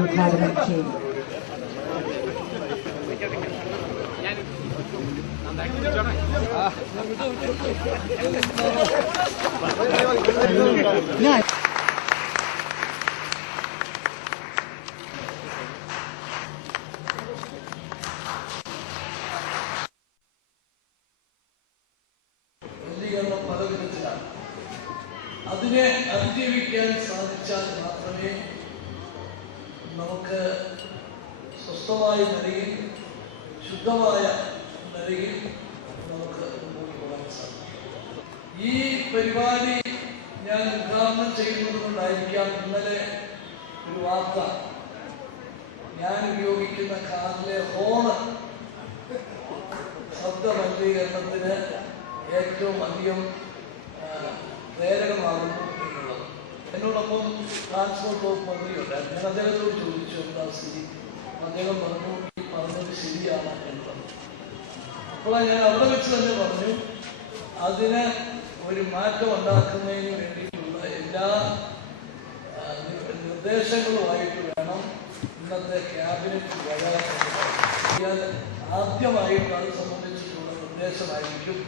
ഉദ്ഘാടനം ചെയ്യും. അതിനെ അതിജീവിക്കാൻ സാധിച്ചാൽ മാത്രമേ നമുക്ക് സ്വസ്ഥമായ നിലയിൽ ശുദ്ധമായ നിലയിൽ നമുക്ക് മുന്നോട്ട് പോകാൻ സാധിക്കും. ഈ പരിപാടി ഞാൻ ഉദ്ഘാടനം ചെയ്യുന്നത് കൊണ്ടായിരിക്കാം ഇന്നലെ ഒരു വാർത്ത, ഞാൻ ഉപയോഗിക്കുന്ന കാറിലെ ഹോണ് ശബ്ദ മലിനീകരണത്തിന് ഏറ്റവും അധികം പ്രേരകമാകുന്നു എന്നുള്ളത്. എന്നോടൊപ്പം ട്രാൻസ്പോർട്ട് വകുപ്പ് മന്ത്രിയുണ്ടായിരുന്നു. ഞാൻ അദ്ദേഹത്തോട് ചോദിച്ചു എന്താ സ്ഥിതി. അദ്ദേഹം പറഞ്ഞു ഈ പറഞ്ഞത് ശരിയാണ് എന്നുള്ളത്. അപ്പോൾ ഞാൻ അവിടെ വെച്ച് തന്നെ പറഞ്ഞു അതിന് ഒരു മാറ്റം ഉണ്ടാക്കുന്നതിന് വേണ്ടിയിട്ടുള്ള എല്ലാ നിർദ്ദേശങ്ങളുമായിട്ട് വേണം ഇന്നത്തെ ക്യാബിനറ്റ് വരാൻ. ആദ്യമായിട്ട് അത് സംബന്ധിച്ചിട്ടുള്ള നിർദ്ദേശമായിരിക്കും.